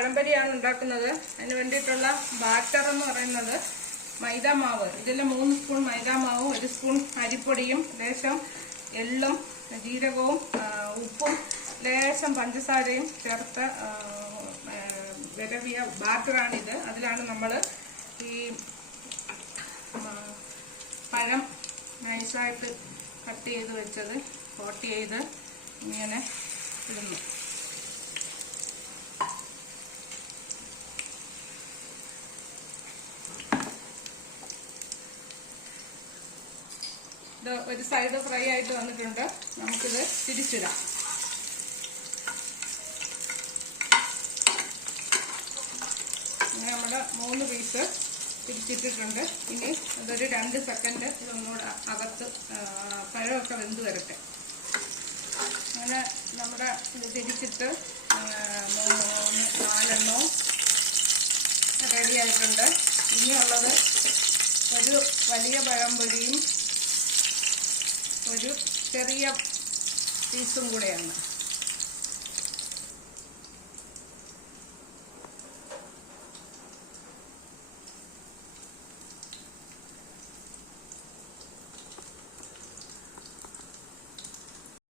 പഴംപൊരിയാണ് ഉണ്ടാക്കുന്നത്. അതിന് വേണ്ടിയിട്ടുള്ള ബാറ്റർ എന്ന് പറയുന്നത് മൈദാമാവ്. ഇതിൽ 3 സ്പൂൺ മൈദാമാവും 1 സ്പൂൺ അരിപ്പൊടിയും ലേശം എള്ളും ജീരകവും ഉപ്പും ലേശം പഞ്ചസാരയും ചേർത്ത വിരവിയ ബാറ്ററാണിത്. അതിലാണ് നമ്മൾ ഈ പഴം നൈസായിട്ട് കട്ട് ചെയ്ത് വെച്ചത് കോട്ട് ചെയ്ത് ഇങ്ങനെ ഇടുന്നു. ഇത് ഒരു സൈഡ് ഫ്രൈ ആയിട്ട് വന്നിട്ടുണ്ട്. നമുക്കിത് തിരിച്ചിടാം. ഇങ്ങനെ നമ്മുടെ 3 പീസ് തിരിച്ചിട്ടിട്ടുണ്ട്. ഇനി അതൊരു 2 സെക്കൻഡ് ഇതൊന്നുകൂടെ അകത്ത് പഴമൊക്കെ വെന്ത് വരട്ടെ. അങ്ങനെ നമ്മുടെ ഇത് തിരിച്ചിട്ട് 4 റെഡി ആയിട്ടുണ്ട്. ഇനിയുള്ളത് ഒരു വലിയ പഴംപൊരിയും ഒരു ചെറിയ പീസും കൂടെയാണ്.